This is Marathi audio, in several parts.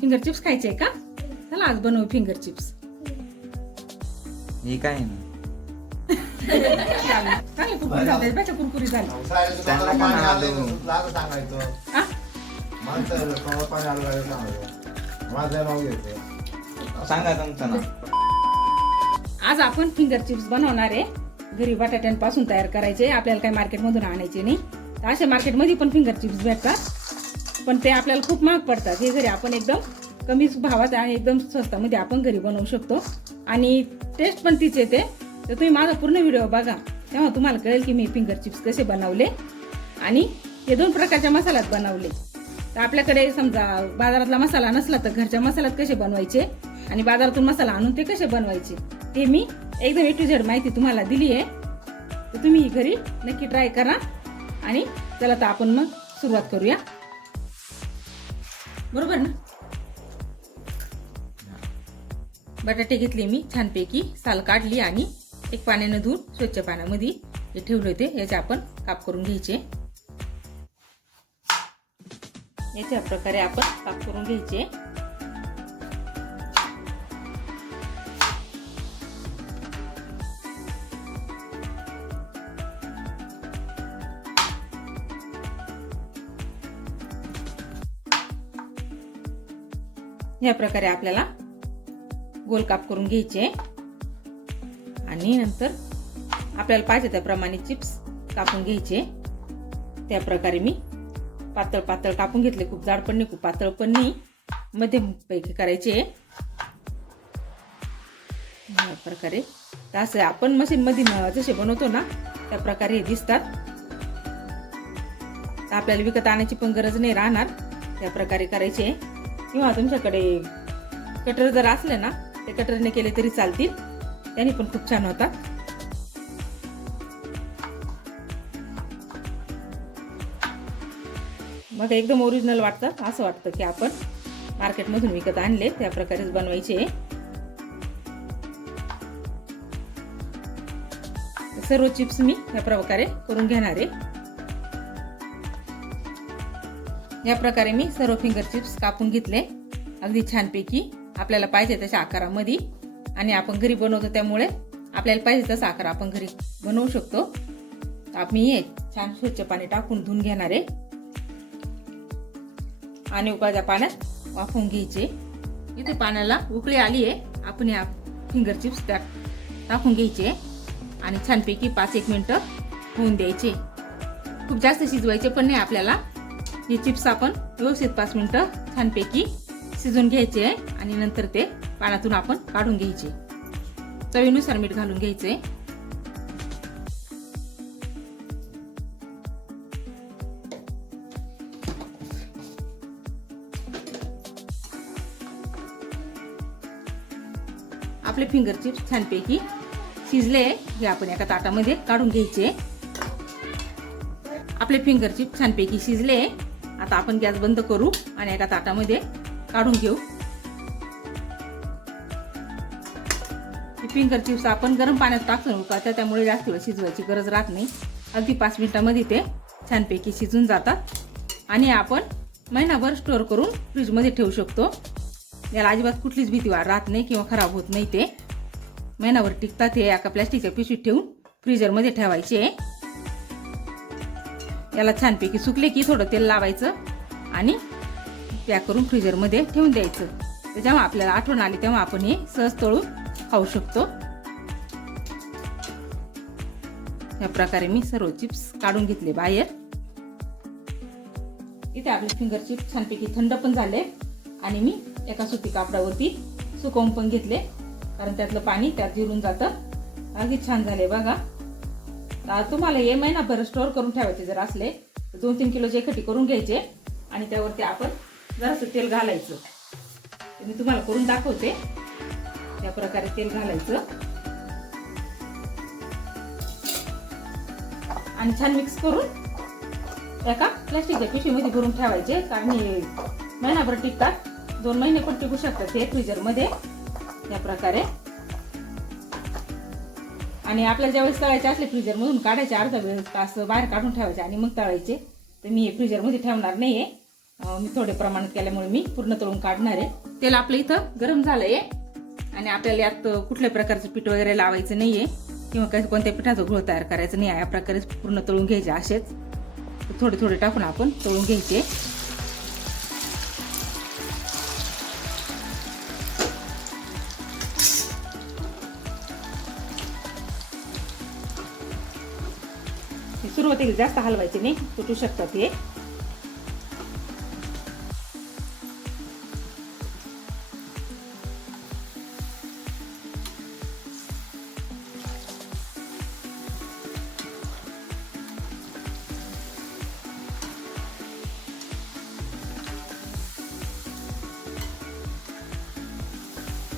फिंगर चिप्स खायचे का? चला आज बनवू फिंगर चिप्स. हे काय ना चांगले कुरकुरी झाले, बेटा कुरकुरी झाले. त्यांना का नाही आलं? हा? सांगा तुमचं ना. आज आपण फिंगर चिप्स बनवणार आहे. घरी बटाट्यांपासून तयार करायचे, आपल्याला काही मार्केटमधून आणायचे नाही. तर असे मार्केटमध्ये पण फिंगर चिप्स भेटतात, पण ते आपल्याला खूप महाग पडतात. हे घरी आपण एकदम कमी भावात आणि एकदम स्वस्तामध्ये आपण घरी बनवू शकतो आणि टेस्ट पण तीच येते. तर तुम्ही माझा पूर्ण व्हिडिओ बघा, तेव्हा तुम्हाला कळेल की मी फिंगर चिप्स कसे बनवले आणि हे 2 प्रकारच्या मसाल्यात बनवले. तर आपल्याकडे समजा बाजारातला मसाला नसला तर घरच्या मसाल्यात कसे बनवायचे आणि बाजारातून मसाला आणून ते कसे बनवायचे ते मी एकदम A to Z माहिती तुम्हाला दिली आहे. तर तुम्ही ही घरी नक्की ट्राय करा. आणि चला तर आपण मग सुरुवात करूया, बरोबर ना. बटाटे घेतले मी छानपैकी, साल काढली आणि एक पाण्याने धुवून स्वच्छ पाण्यामध्ये हे ठेवले होते. याचे आपण काप करून घ्यायचे. याच्या प्रकारे आपण काप करून घ्यायचे. या प्रकारे आपल्याला गोल काप करून घ्यायचे आणि नंतर आपल्याला पाहिजे त्याप्रमाणे चिप्स कापून घ्यायचे. त्या प्रकारे मी पातळ पातळ कापून घेतले, खूप जाड पण नाही खूप पातळ पण नाही, मध्यम पैकी करायचे. या प्रकारे तसे आपण मशीन मध्ये जसे बनवतो ना त्या प्रकारे हे दिसतात. तर आपल्याला विकत आणायची पण गरज नाही राहणार. त्या प्रकारे करायचे. किंवा तुमच्याकडे कटर जर असले ना ते कटरने केले तरी चालतील, त्याने पण खूप छान होतात. मग एकदम ओरिजिनल वाटतात, असं वाटतं की आपण मार्केटमधून विकत आणले. त्या प्रकारेच बनवायचे. सर्व चिप्स मी या प्रकारे करून घेणार आहे. या प्रकारे मी सर्व फिंगर चिप्स कापून घेतले अगदी छानपैकी आपल्याला पाहिजे तशा आकारामध्ये. आणि आपण घरी बनवतो त्यामुळे आपल्याला पाहिजे तसा आकार आपण घरी बनवू शकतो. मी हे छान स्वच्छ पाणी टाकून धुवून घेणार आहे आणि उकळत्या पाण्यात वाफवून घ्यायचे. इथे पाण्याला उकळी आली आहे. आपण या फिंगर चिप्स त्यात टाकून घ्यायचे आणि छानपैकी 5-1 मिनिटं होऊन द्यायचे. खूप जास्त शिजवायचे पण नाही आपल्याला. हे चिप्स आपण व्यवस्थित 5 मिनिटं छानपैकी शिजून घ्यायचे आणि नंतर ते पाण्यातून आपण काढून घ्यायचे. चवीनुसार मीठ घालून घ्यायचे. आपले फिंगर चिप्स छानपैकी शिजले. हे आपण एका ताटामध्ये काढून घ्यायचे. आपले फिंगर चिप्स छानपैकी शिजले. आता आपण गॅस बंद करू आणि एका ताटामध्ये काढून घेऊ. फिंगर चिप्स आपण गरम पाण्यात टाकून उकळतात, त्यामुळे जास्त वेळ शिजवायची गरज राहत नाही. अगदी 5 मिनिटांमध्ये ते छानपैकी शिजून जातात आणि आपण महिनाभर स्टोअर करून फ्रीजमध्ये ठेवू शकतो. याला अजिबात कुठलीच भीती राहत नाही किंवा खराब होत नाही. ते महिनाभर टिकतात. हे एका प्लॅस्टिकच्या पिशवीत ठेवून फ्रीजरमध्ये ठेवायचे. याला छानपैकी सुकले की थोडं तेल लावायचं आणि पॅक करून फ्रीजरमध्ये ठेवून द्यायचं. तर जेव्हा आपल्याला आठवण आली तेव्हा आपण हे सहज तळून खाऊ शकतो. या प्रकारे मी सर्व चिप्स काढून घेतले बाहेर. इथे आपले फिंगर चिप्स छानपैकी थंड पण झाले आणि मी एका सुती कापडावरती सुकवून पण घेतले, कारण त्यातलं पाणी त्यात जिरून जातं. अगदी छान झाले बघा. तुम्हाला हे महिनाभर स्टोअर करून ठेवायचे जर असले तर 2-3 किलोचे एकठी करून घ्यायचे आणि त्यावरती आपण जरासं तेल घालायचं. मी तुम्हाला करून दाखवते. या प्रकारे तेल घालायचं आणि छान मिक्स करून एका प्लास्टिकच्या पिशवीमध्ये भरून ठेवायचे, कारण हे महिनाभर टिकतात. 2 महिने पण टिकू शकतात ते फ्रीजरमध्ये. या प्रकारे आणि आपल्याला ज्यावेळेस तळायचे असले फ्रीजरमधून काढायचे, अर्धा तास बाहेर काढून ठेवायचे आणि मग तळायचे. तर मी हे फ्रीजरमध्ये ठेवणार नाहीये. मी थोडे प्रमाणात केल्यामुळे मी पूर्ण तळून काढणार आहे. तेल आपलं इथं गरम झालंय आणि आपल्याला यात कुठल्या प्रकारचं पीठ वगैरे लावायचं नाहीये किंवा काही कोणत्या पिठाचा घोळ तयार करायचा नाही आहे. या प्रकारे पूर्ण तळून घ्यायचे. असेच थोडे थोडे टाकून आपण तळून घ्यायचे. सुरुवातीला जास्त हलवायचे नाही, तुटू शकतात हे.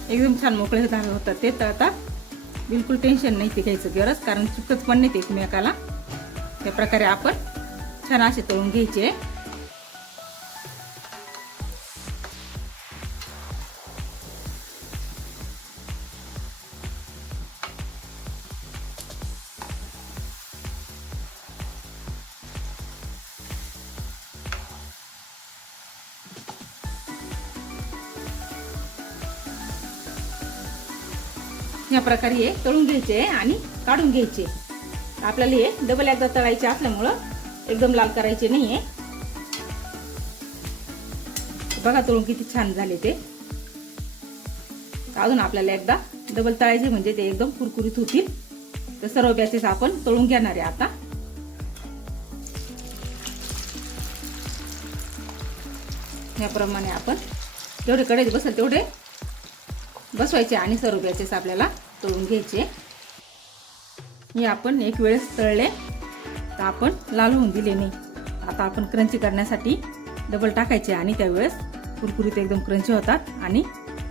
एकदम छान मोकळे होतात ते तळता. बिलकुल टेन्शन नाही ते घ्यायचं गरज, कारण चुकत पण नाही ते एकमेकाला. त्या प्रकारे आपण छान असे तळून घ्यायचे. या प्रकारे हे तळून घ्यायचे आणि काढून घ्यायचे. आपल्याला हे डबल एकदा तळायचे असल्यामुळं एकदम लाल करायचे नाहीये. बघा तळून किती छान झाले ते. अजून आपल्याला एकदा डबल तळायचे म्हणजे ते एकदम कुरकुरीत होतील. तर सर्व बॅचेस आपण तळून घेणार आहे आता. याप्रमाणे आपण जेवढे कढईत बसेल तेवढे बसवायचे आणि सर्व बॅचेस आपल्याला तळून घ्यायचे. हे आपण एक वेळेस तळले तर आपण लाल होऊन दिले नाही. आता आपण क्रंची करण्यासाठी डबल टाकायचे आणि त्यावेळेस कुरकुरीत एकदम क्रंची होतात आणि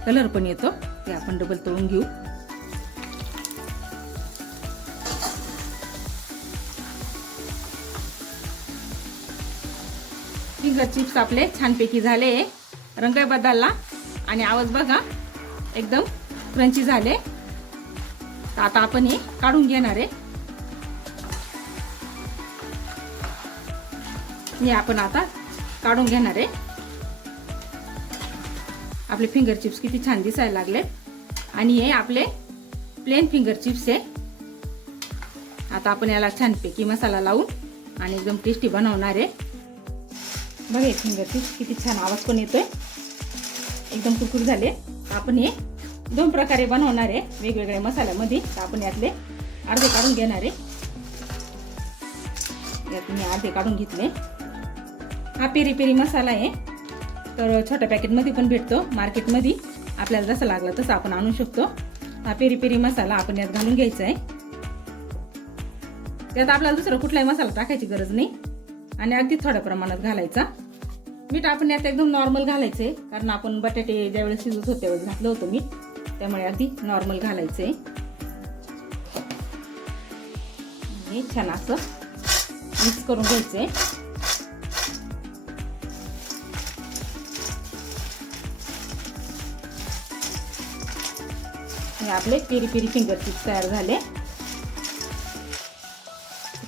कलर पण येतो. ते आपण डबल तळून घेऊ. फिंगर चिप्स आपले छानपैकी झाले. रंग बदलला आणि आवाज बघा एकदम क्रंची झाले. आता आपण हे काढून घेणार आहे. हे आपण आता काढून घेणार आहे. आपले फिंगर चिप्स किती छान दिसायला लागले आणि हे आपले प्लेन फिंगर चिप्स आहे. आता आपण याला छानपैकी मसाला लावून आणि एकदम टेस्टी बनवणार आहे. बघा फिंगर चिप्स किती छान आवाज पण येतोय. एकदम कुरकुरीत झाले. आपण हे दोन प्रकारे बनवणार आहे वेगवेगळ्या मसाल्यामध्ये. आपण यातले अर्धे काढून घेणार आहे. यात मी अर्धे काढून घेतले. हा पेरी पेरी मसाला आहे. तर छोट्या पॅकेटमध्ये पण भेटतो मार्केटमध्ये. आपल्याला जसं लागलं तसं आपण आणू शकतो. हा पेरी पेरी मसाला आपण यात घालून घ्यायचा आहे. त्यात आपल्याला दुसरा कुठलाही मसाला टाकायची गरज नाही आणि अगदी थोड्या प्रमाणात घालायचा. मीठ आपण यात एकदम नॉर्मल घालायचंय, कारण आपण बटाटे ज्यावेळेस शिजत होते त्यावेळेस घातलं होतं मीठ. त्यामुळे अगदी नॉर्मल घालायचंय. हे छान असं मिक्स करून घ्यायचंय. हे आपले पेरी पेरी फिंगर चिप्स तयार झाले.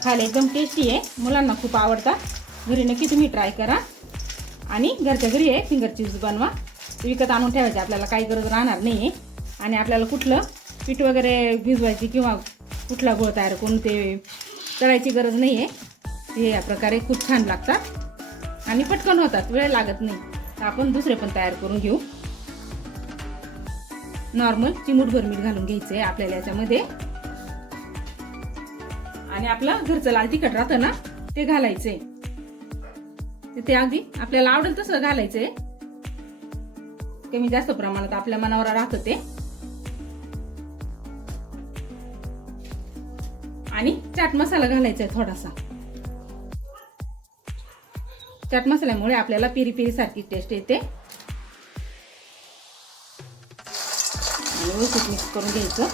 खायला एकदम टेस्टी आहे. मुलांना खूप आवडतात. घरी नक्की तुम्ही ट्राय करा आणि घरच्या घरी आहे फिंगर चिप्स बनवा. विकत आणून ठेवायचे आपल्याला काही गरज राहणार नाही. आणि आपल्याला कुठलं पीठ वगैरे भिजवायची किंवा कुठला गोळ तयार करून ते तळायची गरज नाही आहे. हे या प्रकारे खूप छान लागतात आणि पटकन होतात, वेळ लागत नाही. तर आपण दुसरे पण तयार करून घेऊ. नॉर्मल चिमूटभर मीठ घालून घ्यायचंय आपल्याला याच्यामध्ये आणि आपलं घरचं लाल तिखट राहतं ना ते घालायचंय. ते अगदी आपल्याला आवडेल तसं घालायचंय. कमी जास्त प्रमाणात आपल्या मनावर राहतं ते. आणि चाट मसाला घालायचा आहे थोडासा. चाट मसाल्यामुळे आपल्याला पेरी पेरी सारखी टेस्ट येते. व्यवस्थित मिक्स करून घ्यायचं.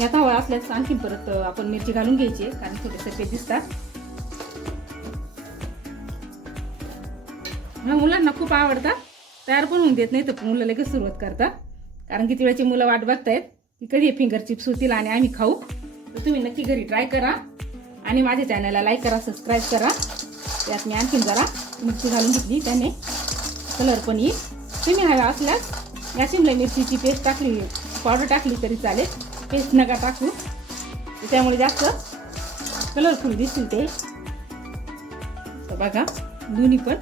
यात हवा असल्यास आणखी परत आपण मिरची घालून घ्यायची, कारण थोडे सफेद दिसतात. मुलांना खूप आवडतात. तयार पण होऊन देत नाही तर मुलं लगेच सुरुवात करतात. कारण किती वेळची मुलं वाट बघतायत की कधी हे फिंगर चिप्स होतील आणि आम्ही खाऊ. तर तुम्ही नक्की घरी ट्राय करा आणि माझ्या चॅनलला लाईक करा, सबस्क्राईब करा. त्यात मी आणखीन जरा मिरची घालून घेतली, त्याने कलर पण येईल. तुम्ही हव्या असल्यास या शिमला मिरचीची पेस्ट टाकली, पावडर टाकली तरी चालेल, पेस्ट नका टाकू, त्यामुळे जास्त कलरफुल दिसतील ते. तर बघा दोन्ही पण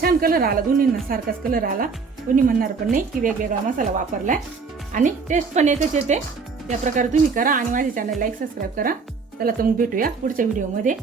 छान कलर आला, दोन्हींना सारखाच कलर आला. कोणी म्हणणार पण नाही की वेगवेगळा मसाला वापरलाय आणि टेस्ट पण एकच येते. त्या प्रकारे तुम्ही करा आणि माझ्या चॅनल लाईक सबस्क्राईब करा. चला तर मग भेटूया पुढच्या व्हिडिओमध्ये.